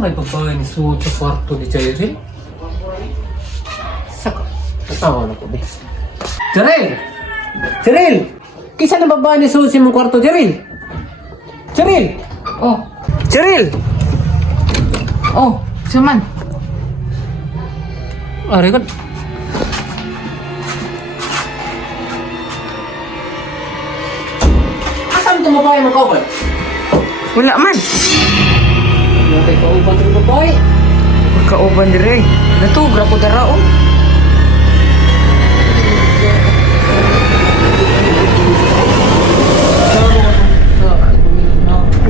may babae ni Suot sa kwarto ni Cheryl? Saka, natawa na ko, be. Cheryl! Cheryl! Kisa na babae ni Suot sa mong kwarto, Cheryl? Cheryl! Oh, Cheryl! oh, suman. Ari kan? Asan itong babae mo kauban? Wala man. Wala kayo kauban ng babae. Magkauban dire. Natugra ko daraon.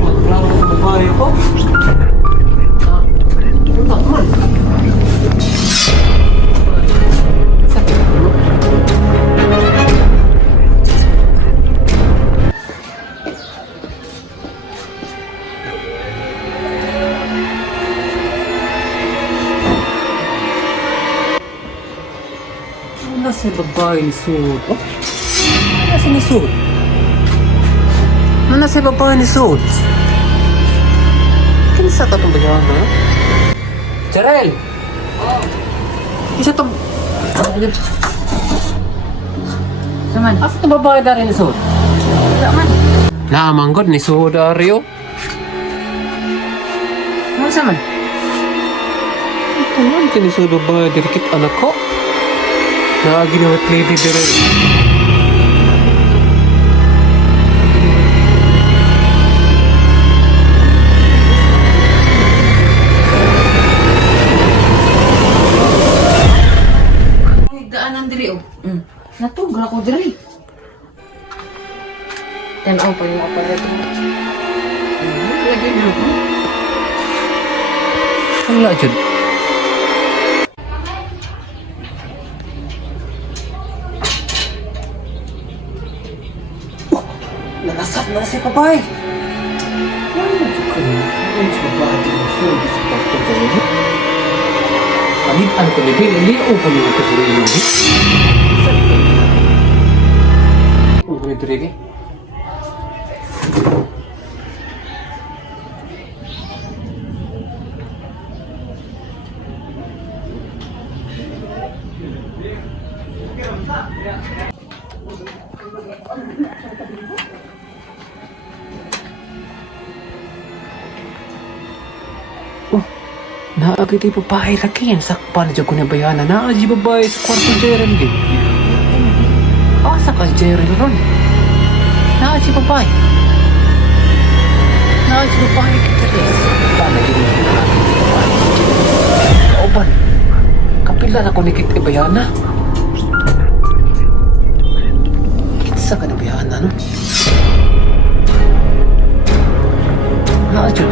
Magklaro ng babae ko. Wala man. Sakit mo. Wala si babae ni Suot. Oh? Wala si ni Suot. Wala si babae ni Suot. Kinsa ka itong bayaw, ha? Cheryl! Isa itong... Suman. Asa itong babae dari ni Suot? Wala man. Naamanggod ni Suot dari, oh. Ano saman? Ito man, kinisod babae dari kit anak ko. Naaginawat lady dari. Ay, daanan diri oh. Natugra ko diri. Tanaw pa yung aparato. Lagi na ako. Wala dyan. Nalasap na si babae. Pamitan ko ni Bill, hindi ako pa niyo ito sa rin yung Rodrigue. Naagay di babae lagi yan. Sakpan dyan ko na bayana. Naagay babae sa kwarto Jeren din. Asa ka Jeren ron? Naagay babae. Naagay babae kita rin. Paano gini? Kauban. Kapila na ko ni kita bayana. Kitsa ka na bayana, no? Naagay.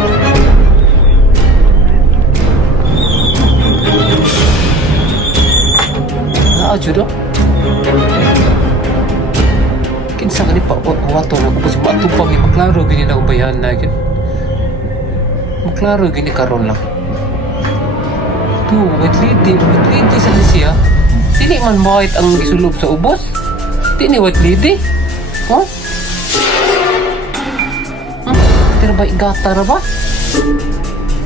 Judo. Kinsa ka ni pa wato na ko sa matupang yung maklaro gini na bayan na gini. Maklaro gini karon lang. Tu, wait lady sa siya. Dili man white ang gisulog sa ubos. Dili white lady. Oh? Pero ba igata ra ba?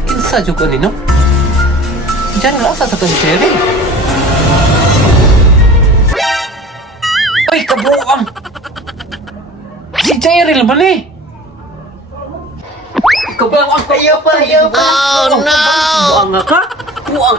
Kinsa jud ko nino? Diyan lang sa kanjere. Ay, kabuang! Si Cheryl ba ni? Kabuang! Ayaw pa. Oh no! Buang ka? Buang!